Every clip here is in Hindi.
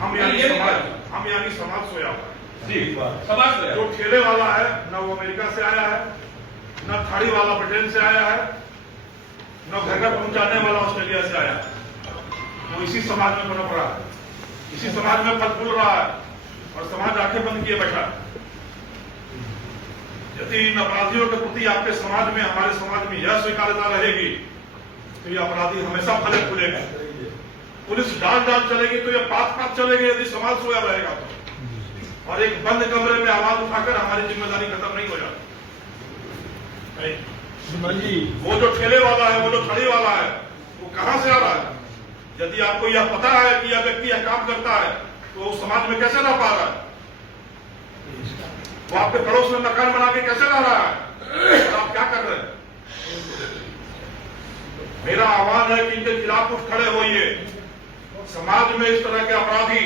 हम यानी समाज सोया हुआ है जी, समाज सोया। जो ठेले वाला है न वो अमेरिका से आया है, न थाड़ी वाला ब्रिटेन से आया है, न घर पहुंचाने वाला ऑस्ट्रेलिया से आया है। वो इसी समाज में पनप रहा है, इसी समाज में फल फूल रहा है और समाज आंखें बंद किए बैठा है। यदि इन अपराधियों के प्रति आपके समाज में, हमारे समाज में यह स्वीकार्यता रहेगी तो ये अपराधी हमेशा फले फूलेगा। पुलिस डाल चलेगी तो ये पात चलेगी यदि समाज सोया रहेगा तो। और एक बंद कमरे में आवाज उठाकर हमारी जिम्मेदारी खत्म नहीं हो जाती। वो जो ठेले वाला है, वो जो थाड़ी वाला है, वो कहां से आ रहा है? यदि आपको यह पता है कि यह व्यक्ति यह काम करता है तो उस समाज में कैसे रह पा रहा है? वो आपके पड़ोस में मकान बना के कैसे रह रहा है? और आप क्या कर रहे हैं? मेरा आह्वान है कि इनके खिलाफ उठ खड़े होइए। समाज में इस तरह के अपराधी,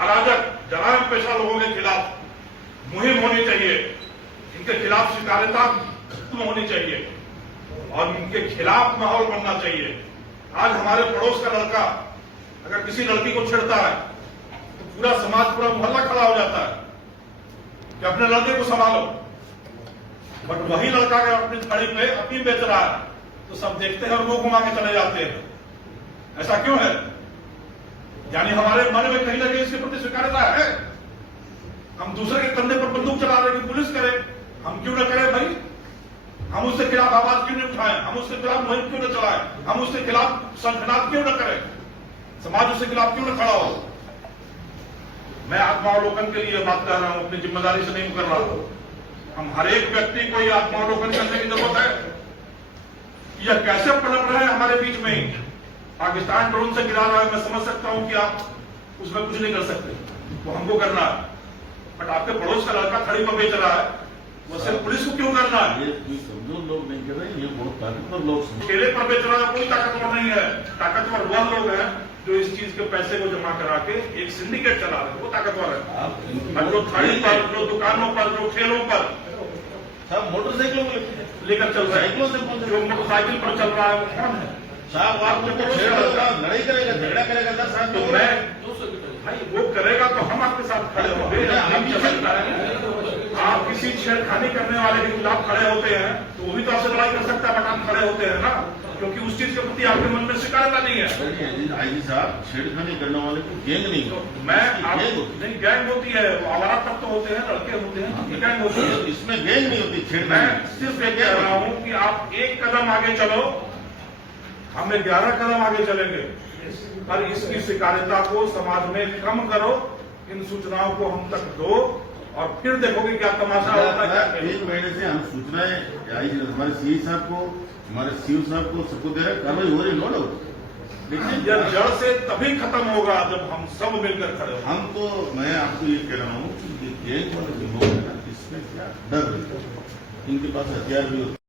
अराजक, जरायम पेशा लोगों के खिलाफ मुहिम होनी चाहिए। इनके खिलाफ स्वीकार्यता खत्म होनी चाहिए और इनके खिलाफ माहौल बनना चाहिए। आज हमारे पड़ोस का लड़का अगर किसी लड़की को छेड़ता है तो पूरा समाज, पूरा मोहल्ला खड़ा हो जाता है कि अपने लड़के को संभालो। बट वही लड़का अगर अपनी थाड़ी पे अपनी बेच रहा है तो सब देखते हैं और मुंह घुमा के चले जाते हैं। ऐसा क्यों है? यानी हमारे मन में कहीं ना कहीं इसके प्रति स्वीकार्यता है। हम दूसरे के कंधे पर बंदूक चला रहे कि पुलिस करे, हम क्यों न करें भाई? हम उसके खिलाफ आवाज क्यों नहीं उठाएं? हम उसके खिलाफ मुहिम क्यों न चलाएं? हम उसके खिलाफ संगठनात्मक क्यों न करें? समाज उसके खिलाफ क्यों न खड़ा हो? मैं आत्मावलोकन के लिए बात कर रहा हूं, अपनी जिम्मेदारी से नहीं कर रहा हूं। हम हर एक व्यक्ति को यह आत्मावलोकन करने की जरूरत है। यह कैसे पनप रहे हैं हमारे बीच में? पाकिस्तान ड्रोन से गिरा रहा है, मैं समझ सकता हूं कि आप उसमें कुछ नहीं कर सकते, वो हमको करना है। बट आपके पड़ोस का लड़का खड़ी पर बेच रहा है, वो सिर्फ पुलिस को क्यों करना है? ये समझो लोग नहीं कर रहे, ये बहुत ताकतवर लोग। ठेले पर बेच रहा है कोई ताकतवर नहीं है। ताकतवर वह लोग हैं जो इस चीज के पैसे को जमा करा के एक सिंडिकेट चला रहे हैं, वो ताकतवर है। जो थाड़ी पर, जो दुकानों पर, जो ठेलों पर सब मोटरसाइकिलों को लेकर चल रहे हैं, जो मोटरसाइकिल पर चल रहा है वो कौन है? साहब आप लड़ाई करेगा, झगड़ा करेगा 10 साल तो मैं भाई वो करेगा तो हम आपके साथ खड़े होंगे। हम चलता है, आप किसी छेड़खानी करने वाले के खिलाफ खड़े होते हैं तो वो भी तो आपसे लड़ाई कर सकता है, बट आप खड़े होते हैं ना, क्योंकि उस चीज के प्रति आपके मन में स्वीकार्यता नहीं है। आईजी साहब, छेड़खानी करने वाले को गैंग नहीं तो मैं नहीं, गैंग होती है, आवारा तत्व होते हैं, लड़के होते हैं, गैंग होती है। इसमें गैंग नहीं होती छेड़खानी। मैं सिर्फ ये कह रहा हूं कि आप एक कदम आगे चलो, हम 11 कदम आगे चलेंगे, पर इसकी स्वीकार्यता को समाज में कम करो। इन सूचनाओं को हम तक दो और फिर देखोगे क्या तमाशा होता है। 1 महीने से हम सूचनाएं हमारे सीई साहब को, हमारे सीओ साहब को, सबको दे रहे, कार्रवाई हो रही, नो डाउट। लेकिन यह जड़ से तभी खत्म होगा जब हम सब मिलकर खड़े होंगे। हम तो, मैं आपको ये कह रहा हूँ कि गैंग वाले जो लोग हैं ना, इसमें क्या डर है, इनके पास हथियार भी होते हैं।